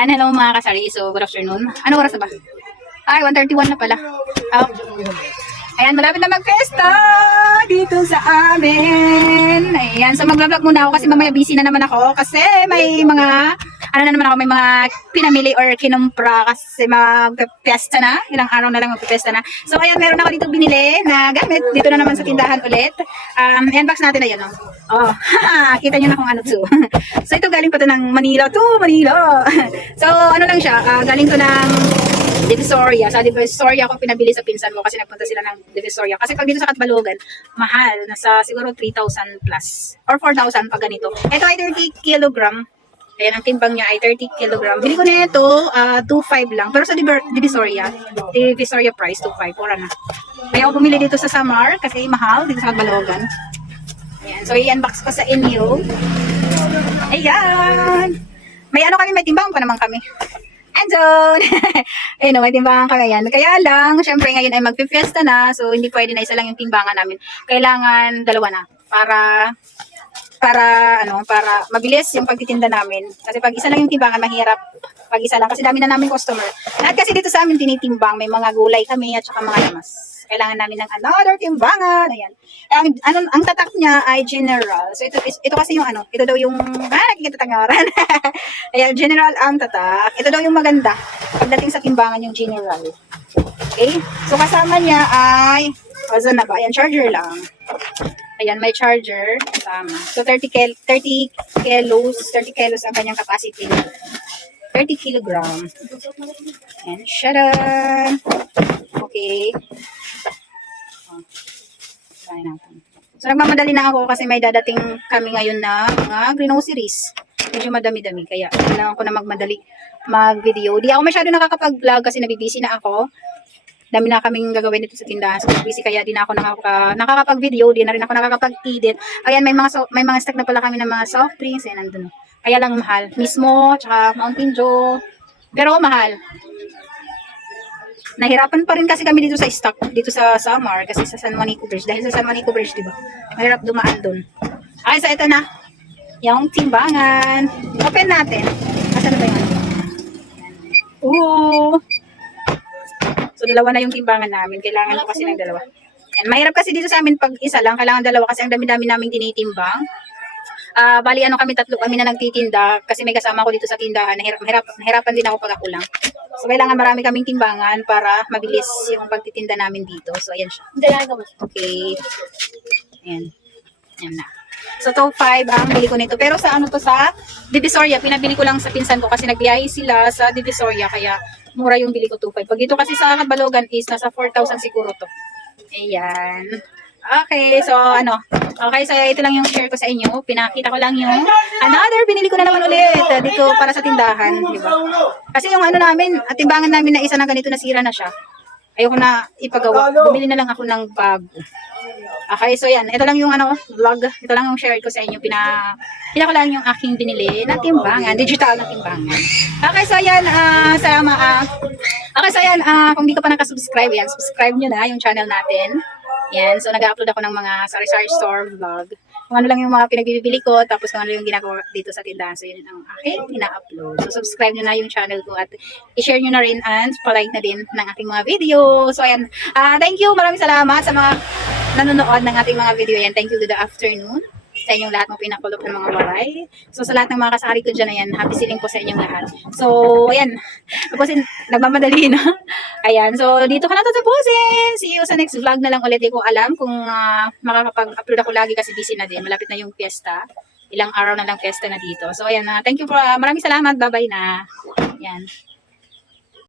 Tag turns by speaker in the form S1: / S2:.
S1: Ayan, hello mga kasari. So, good afternoon. Ano oras na ba? Ay, 1.31 na pala. Oh. Ayan, malapit na mag-festa dito sa amin. Ayan, so mag-vlog muna ako kasi mamaya busy na naman ako kasi may mga, ano na naman ako, may mga pinamili or kinumpra kasi mag-festa na. Ilang araw na lang mag-festa na. So, ayan, meron ako dito binili na gamit. Dito na naman sa tindahan ulit. Um, unbox natin na yun, oh. Oh, kita nyo na kung ano to. so, ito galing pa to ng Manila to, Manila. so, ano lang siya, ah, galing to ng Divisoria. Sa Divisoria ako pinabili sa pinsan mo kasi nagpunta sila ng Divisoria. Kasi pag dito sa Katbalogan, mahal. Nasa siguro 3,000 plus. Or 4,000 pag ganito. Ito ay 30 kilogram. Ayan, ang timbang niya ay 30 kilogram. Bili ko na ito, ah, 2,500 lang. Pero sa Divisoria, Divisoria price, 2,500. Pura na. Kaya ako bumili dito sa Samar kasi mahal dito sa Katbalogan. Ayan, so i-unbox ko sa inyo. Ayan! May ano kami, may timbang pa naman kami. Andon! Ayun, may timbangan kami yan. Kaya lang, syempre ngayon ay magpifiesta na, so hindi pwede na isa lang yung timbangan namin. Kailangan dalawa na para para ano, para mabilis yung pagtitinda namin. Kasi pag isa lang yung timbangan, mahirap. Pag isa lang, kasi dami na namin customer. At kasi dito sa amin tinitimbang, may mga gulay kami at saka mga lamas. Kailangan namin ng another timbangan. Ayan. Ang, ano, ang tatak niya ay general. So ito, ito kasi yung ano, ito daw yung, ah, nakikita tangaran. Ayan, general ang tatak. Ito daw yung maganda. Pagdating sa timbangan yung general. Okay? So kasama niya ay, wasa na ba? Ayan, charger lang. Ayan, may charger kasama. So 30 kil 30 kilos, 30 kilos ang kanyang capacity. 30 kilogram. And shadan. Okay. Oh. Try natin. So nagmamadali na ako kasi may dadating kami ngayon na mga groceries. Medyo madami-dami kaya kailangan ko na magmadali mag-video. Di ako masyado nakakapag-vlog kasi nabibisi na ako dami na kaming gagawin dito sa tindahan. So, busy kaya di na ako nakaka, nakakapag-video, di na rin ako nakakapag-edit. Ayan, may mga, so, may mga stock na pala kami ng mga soft drinks. Ayan, nandun. Kaya lang mahal. Mismo, tsaka Mountain Dew. Pero mahal. Nahirapan pa rin kasi kami dito sa stock, dito sa Samar, kasi sa San Juanico Bridge. Dahil sa San Juanico Bridge, di ba? Mahirap dumaan dun. Ay, so ito na. Yung timbangan. Open natin. Asan na ba ano? Ooh! So, dalawa na yung timbangan namin. Kailangan ko kasi ng dalawa. Yan. Mahirap kasi dito sa amin pag isa lang. Kailangan dalawa kasi ang dami-dami naming tinitimbang. Ah, bali ano kami tatlo kami na nagtitinda kasi may kasama ko dito sa tindahan. Nahirap, nahirap, nahirapan din ako pag ako lang. So kailangan marami kaming timbangan para mabilis yung pagtitinda namin dito. So ayan siya. Okay. Ayan. Ayan na. So, to 5 ang bili ko nito. Pero sa ano to sa Divisoria, pinabili ko lang sa pinsan ko kasi nagbiyahe sila sa Divisoria kaya mura yung bili ko 2.5. Pag dito kasi sa Balogan is nasa 4,000 siguro to. Ayan. Okay, so ano. Okay, so ito lang yung share ko sa inyo. Pinakita ko lang yung another binili ko na naman ulit uh, dito para sa tindahan, di ba? Kasi yung ano namin, at timbangan namin na isa na ganito nasira na siya. Ayoko na ipagawa. Bumili na lang ako ng bago. Okay, so yan. Ito lang yung ano, vlog. Ito lang yung share ko sa inyo. Pina, pina ko lang yung aking binili na timbangan. Digital na timbangan. Okay, so yan. ah sama. ah okay, so yan. ah kung di ka pa nakasubscribe, yan. Subscribe nyo na yung channel natin. Yan. So, nag-upload ako ng mga sari-sari store vlog. Kung ano lang yung mga pinagbibili ko, tapos kung ano yung ginagawa dito sa tindahan. So, yun ang aking ina-upload. So, subscribe nyo na yung channel ko at i-share nyo na rin and palike na din ng aking mga video. So, ayan. ah thank you. Maraming salamat sa mga nanonood ng ating mga video yan. Thank you the afternoon sa inyong lahat ng pinakulog ng mga waray. So, sa lahat ng mga kasari ko dyan na yan, happy siling po sa inyong lahat. So, ayan. Tapos, nagmamadali na. Ayan. So, dito ka na tatapusin. See you sa next vlog na lang ulit. Di ko alam kung ah, makakapag-upload ako lagi kasi busy na din. Malapit na yung fiesta. Ilang araw na lang fiesta na dito. So, ayan. ah, thank you for, ah, maraming salamat. Bye-bye na. Ayan.